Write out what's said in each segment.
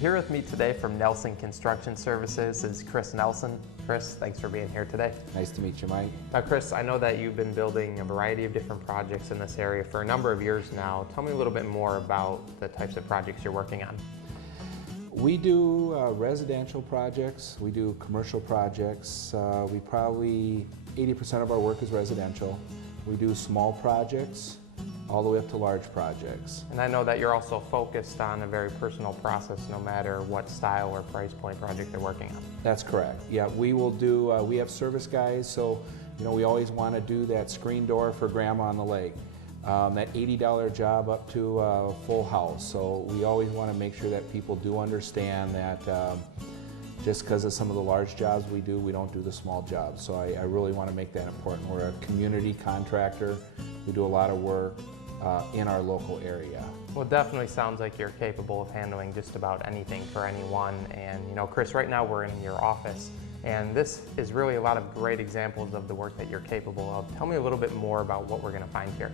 Here with me today from Nelson Construction Services is Chris Nelson. Chris, thanks for being here today. Nice to meet you, Mike. Now, Chris, I know that you've been building a variety of different projects in this area for a number of years now. Tell me a little bit more about the types of projects you're working on. We do residential projects, we do commercial projects. We probably, 80% of our work is residential. We do small projects all the way up to large projects. And I know that you're also focused on a very personal process no matter what style or price point project they're working on. That's correct. Yeah, we will do, we have service guys, so we always want to do that screen door for Grandma on the Lake. That $80 job up to a full house. So we always want to make sure that people do understand that just because of some of the large jobs we do, we don't do the small jobs. So I really want to make that important. We're a community contractor. We do a lot of work in our local area. Well, it definitely sounds like you're capable of handling just about anything for anyone. And Chris, right now we're in your office, and this is really a lot of great examples of the work that you're capable of. Tell me a little bit more about what we're going to find here.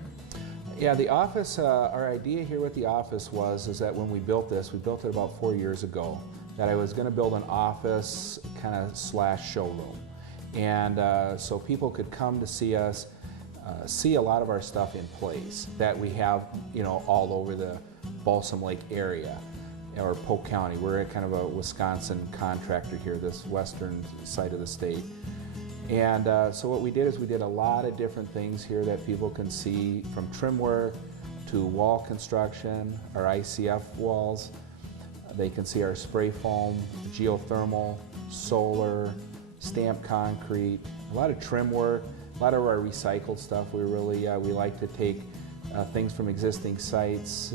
Yeah, the office, our idea here with the office is that when we built this, we built it about 4 years ago, that I was going to build an office kind of / showroom. And so people could come to see us, see a lot of our stuff in place that we have, all over the Balsam Lake area or Polk County. We're at kind of a Wisconsin contractor here, this western side of the state. And so what we did is we did a lot of different things here that people can see, from trim work to wall construction, our ICF walls. They can see our spray foam, geothermal, solar, stamped concrete, a lot of trim work, a lot of our recycled stuff. We really, we like to take things from existing sites,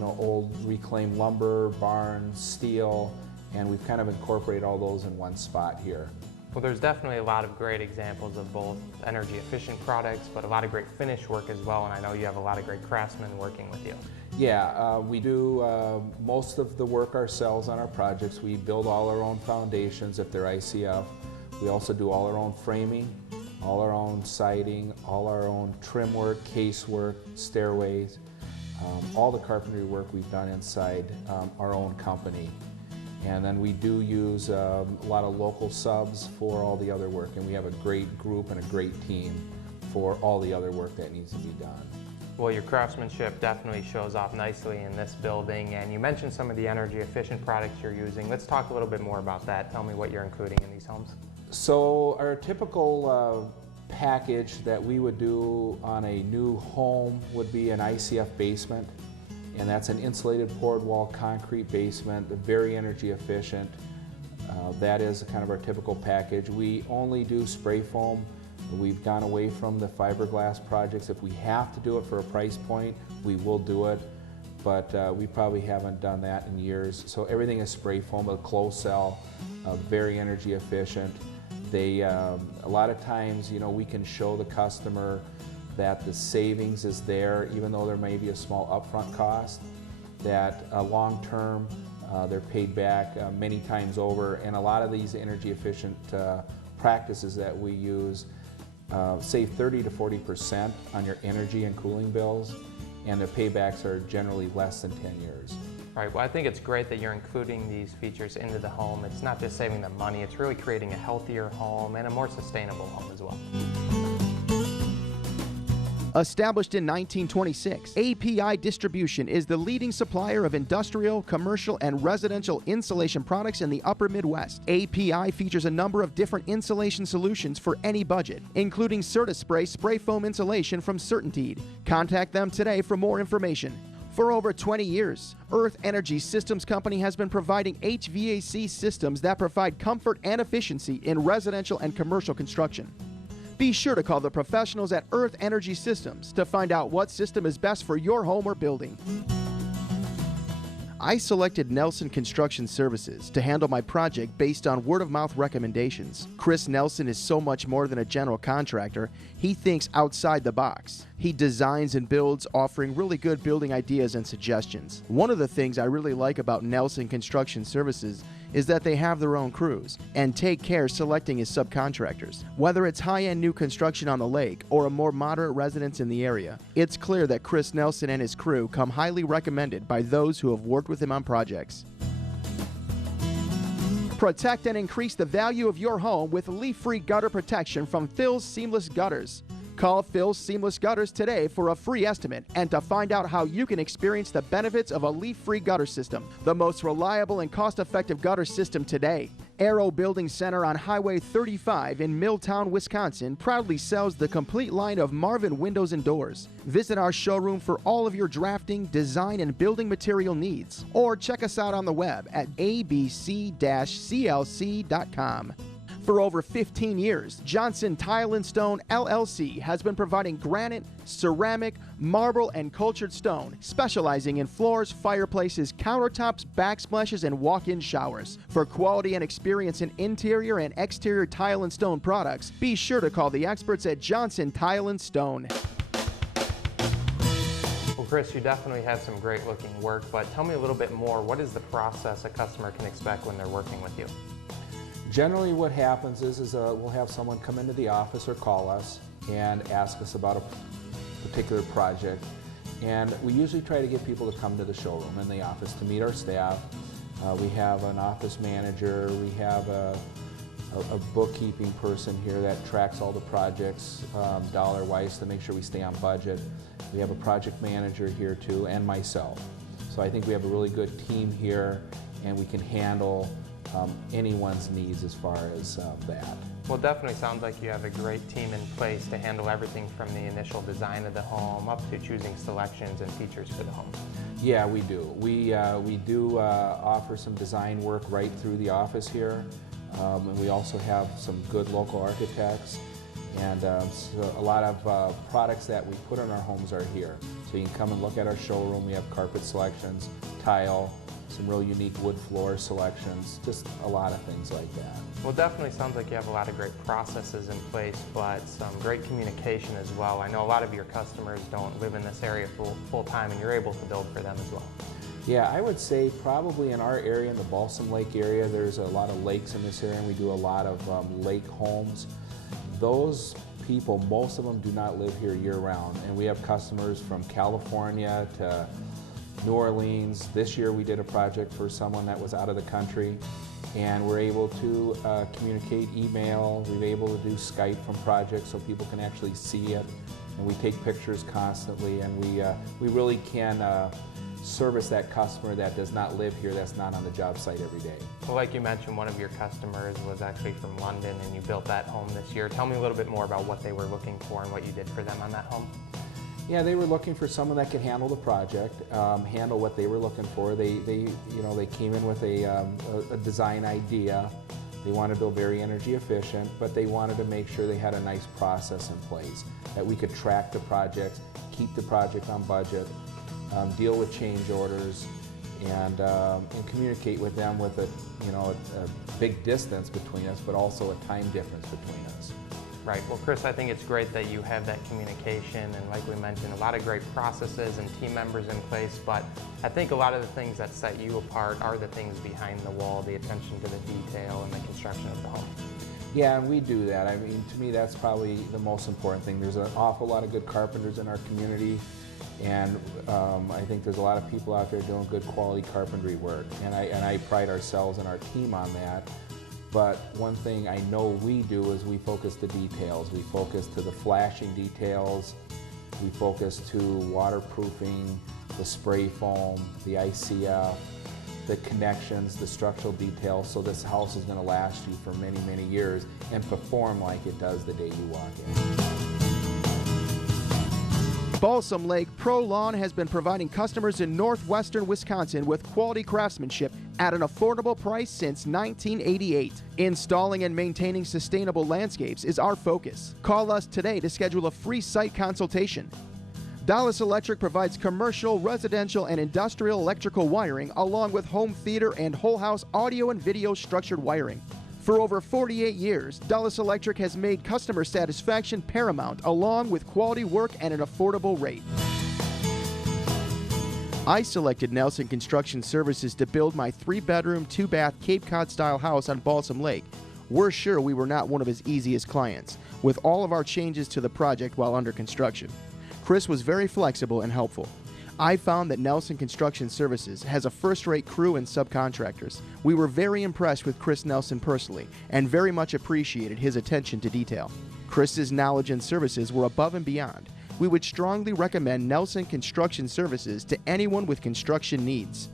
old reclaimed lumber, barns, steel, and we've kind of incorporated all those in one spot here. Well, there's definitely a lot of great examples of both energy efficient products, but a lot of great finish work as well, and I know you have a lot of great craftsmen working with you. Yeah, we do most of the work ourselves on our projects. We build all our own foundations if they're ICF. We also do all our own framing, all our own siding, all our own trim work, case work, stairways, all the carpentry work we've done inside our own company. And then we do use a lot of local subs for all the other work, and we have a great group and a great team for all the other work that needs to be done. Well, your craftsmanship definitely shows off nicely in this building, and you mentioned some of the energy efficient products you're using. Let's talk a little bit more about that. Tell me what you're including in these homes. So our typical package that we would do on a new home would be an ICF basement. And that's an insulated poured wall concrete basement, very energy efficient. That is kind of our typical package. We only do spray foam. We've gone away from the fiberglass projects. If we have to do it for a price point, we will do it, but we probably haven't done that in years. So everything is spray foam, a closed cell, very energy efficient. They, a lot of times, we can show the customer that the savings is there, even though there may be a small upfront cost, that long term they're paid back many times over. And a lot of these energy efficient practices that we use save 30 to 40% on your energy and cooling bills, and the paybacks are generally less than 10 years. All right, well, I think it's great that you're including these features into the home. It's not just saving them money, it's really creating a healthier home and a more sustainable home as well. Established in 1926, API Distribution is the leading supplier of industrial, commercial, and residential insulation products in the upper Midwest. API features a number of different insulation solutions for any budget, including CertaSpray spray foam insulation from Certainteed. Contact them today for more information. For over 20 years, Earth Energy Systems Company has been providing HVAC systems that provide comfort and efficiency in residential and commercial construction. Be sure to call the professionals at Earth Energy Systems to find out what system is best for your home or building. I selected Nelson Construction Services to handle my project based on word-of-mouth recommendations. Chris Nelson is so much more than a general contractor. He thinks outside the box. He designs and builds, offering really good building ideas and suggestions. One of the things I really like about Nelson Construction Services is that they have their own crews and take care selecting his subcontractors. Whether it's high-end new construction on the lake or a more moderate residence in the area, it's clear that Chris Nelson and his crew come highly recommended by those who have worked with him on projects. Protect and increase the value of your home with leaf-free gutter protection from Phil's Seamless Gutters. Call Phil's Seamless Gutters today for a free estimate and to find out how you can experience the benefits of a leaf-free gutter system, the most reliable and cost-effective gutter system today. Aero Building Center on Highway 35 in Milltown, Wisconsin proudly sells the complete line of Marvin windows and doors. Visit our showroom for all of your drafting, design, and building material needs, or check us out on the web at abc-clc.com. For over 15 years, Johnson Tile & Stone LLC has been providing granite, ceramic, marble, and cultured stone, specializing in floors, fireplaces, countertops, backsplashes, and walk-in showers. For quality and experience in interior and exterior tile and stone products, be sure to call the experts at Johnson Tile & Stone. Well, Chris, you definitely have some great looking work, but tell me a little bit more. What is the process a customer can expect when they're working with you? Generally what happens is we'll have someone come into the office or call us and ask us about a particular project. And we usually try to get people to come to the showroom in the office to meet our staff. We have an office manager, we have a bookkeeping person here that tracks all the projects dollar-wise to make sure we stay on budget. We have a project manager here too, and myself. So I think we have a really good team here, and we can handle anyone's needs as far as that. Well, it definitely sounds like you have a great team in place to handle everything from the initial design of the home up to choosing selections and features for the home. Yeah, we do. We do offer some design work right through the office here, and we also have some good local architects, and so a lot of products that we put in our homes are here. So you can come and look at our showroom. We have carpet selections, tile, some real unique wood floor selections, just a lot of things like that. Well, it definitely sounds like you have a lot of great processes in place, but some great communication as well. I know a lot of your customers don't live in this area full time, and you're able to build for them as well. Yeah, I would say probably in our area, in the Balsam Lake area, there's a lot of lakes in this area, and we do a lot of lake homes. Those people, most of them do not live here year-round, and we have customers from California to New Orleans. This year we did a project for someone that was out of the country, and we're able to communicate email. We're able to do Skype from projects so people can actually see it, and we take pictures constantly, and we really can service that customer that does not live here, that's not on the job site every day. Well, like you mentioned, one of your customers was actually from London, and you built that home this year. Tell me a little bit more about what they were looking for and what you did for them on that home. Yeah, they were looking for someone that could handle the project, handle what they were looking for. They came in with a design idea. They wanted to build very energy efficient, but they wanted to make sure they had a nice process in place, that we could track the project, keep the project on budget, deal with change orders, and communicate with them with a big distance between us, but also a time difference between us. Right. Well, Chris, I think it's great that you have that communication, and like we mentioned, a lot of great processes and team members in place, but I think a lot of the things that set you apart are the things behind the wall, the attention to the detail and the construction of the home. Yeah, and we do that. I mean, to me, that's probably the most important thing. There's an awful lot of good carpenters in our community, and I think there's a lot of people out there doing good quality carpentry work, and I pride ourselves and our team on that. But one thing I know we do is we focus the details. We focus to the flashing details. We focus to waterproofing, the spray foam, the ICF, the connections, the structural details, so this house is going to last you for many, many years and perform like it does the day you walk in. Balsam Lake Pro Lawn has been providing customers in northwestern Wisconsin with quality craftsmanship at an affordable price since 1988. Installing and maintaining sustainable landscapes is our focus. Call us today to schedule a free site consultation. Dallas Electric provides commercial, residential, and industrial electrical wiring, along with home theater and whole house audio and video structured wiring. For over 48 years, Dallas Electric has made customer satisfaction paramount, along with quality work at an affordable rate. I selected Nelson Construction Services to build my 3-bedroom, 2-bath Cape Cod style house on Balsam Lake. We're sure we were not one of his easiest clients, with all of our changes to the project while under construction. Chris was very flexible and helpful. I found that Nelson Construction Services has a first-rate crew and subcontractors. We were very impressed with Chris Nelson personally and very much appreciated his attention to detail. Chris's knowledge and services were above and beyond. We would strongly recommend Nelson Construction Services to anyone with construction needs.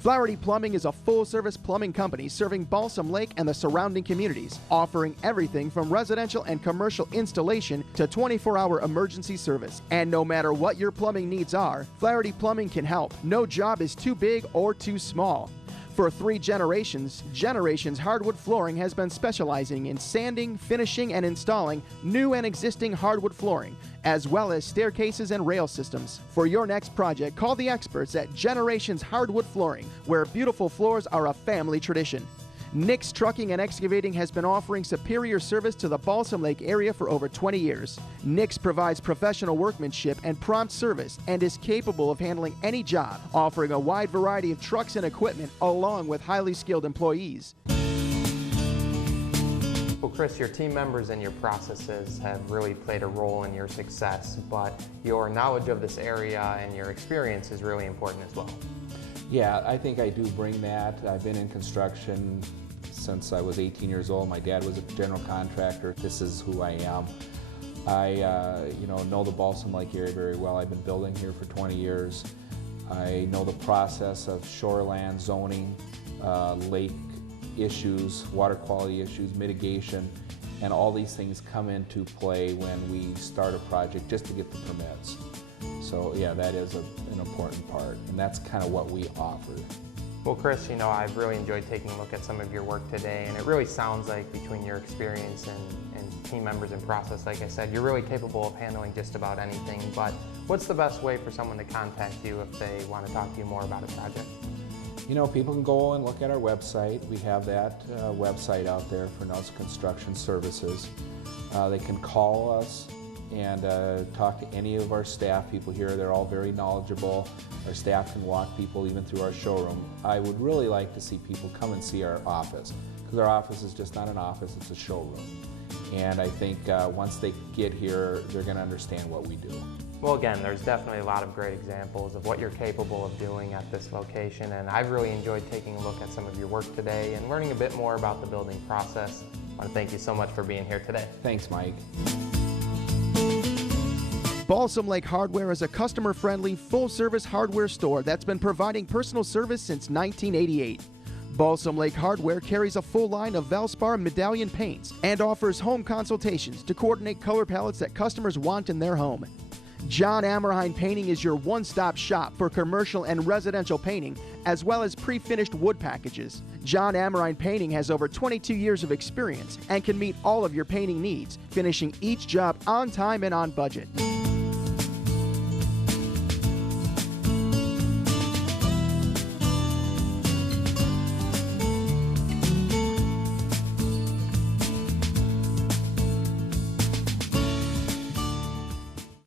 Flaherty Plumbing is a full-service plumbing company serving Balsam Lake and the surrounding communities, offering everything from residential and commercial installation to 24-hour emergency service. And no matter what your plumbing needs are, Flaherty Plumbing can help. No job is too big or too small. For 3 generations, Generations Hardwood Flooring has been specializing in sanding, finishing, and installing new and existing hardwood flooring, as well as staircases and rail systems. For your next project, call the experts at Generations Hardwood Flooring, where beautiful floors are a family tradition. Nick's Trucking and Excavating has been offering superior service to the Balsam Lake area for over 20 years. Nick's provides professional workmanship and prompt service and is capable of handling any job, offering a wide variety of trucks and equipment along with highly skilled employees. Well, Chris, your team members and your processes have really played a role in your success, but your knowledge of this area and your experience is really important as well. Yeah, I think I do bring that. I've been in construction since I was 18 years old. My dad was a general contractor. This is who I am. I know the Balsam Lake area very well. I've been building here for 20 years. I know the process of shoreland zoning, lake issues, water quality issues, mitigation, and all these things come into play when we start a project just to get the permits. So yeah, that is an important part, and that's kind of what we offer. Well, Chris, I've really enjoyed taking a look at some of your work today, and it really sounds like between your experience and team members and process, like I said, you're really capable of handling just about anything. But what's the best way for someone to contact you if they want to talk to you more about a project? People can go and look at our website. We have that website out there for Nelson Construction Services. They can call us and talk to any of our staff people here. They're all very knowledgeable. Our staff can walk people even through our showroom. I would really like to see people come and see our office, because our office is just not an office, it's a showroom. And I think once they get here, they're going to understand what we do. Well, again, there's definitely a lot of great examples of what you're capable of doing at this location, and I've really enjoyed taking a look at some of your work today and learning a bit more about the building process. I want to thank you so much for being here today. Thanks, Mike. Balsam Lake Hardware is a customer-friendly, full-service hardware store that's been providing personal service since 1988. Balsam Lake Hardware carries a full line of Valspar medallion paints and offers home consultations to coordinate color palettes that customers want in their home. John Ammerhein Painting is your one-stop shop for commercial and residential painting, as well as pre-finished wood packages. John Ammerhein Painting has over 22 years of experience and can meet all of your painting needs, finishing each job on time and on budget.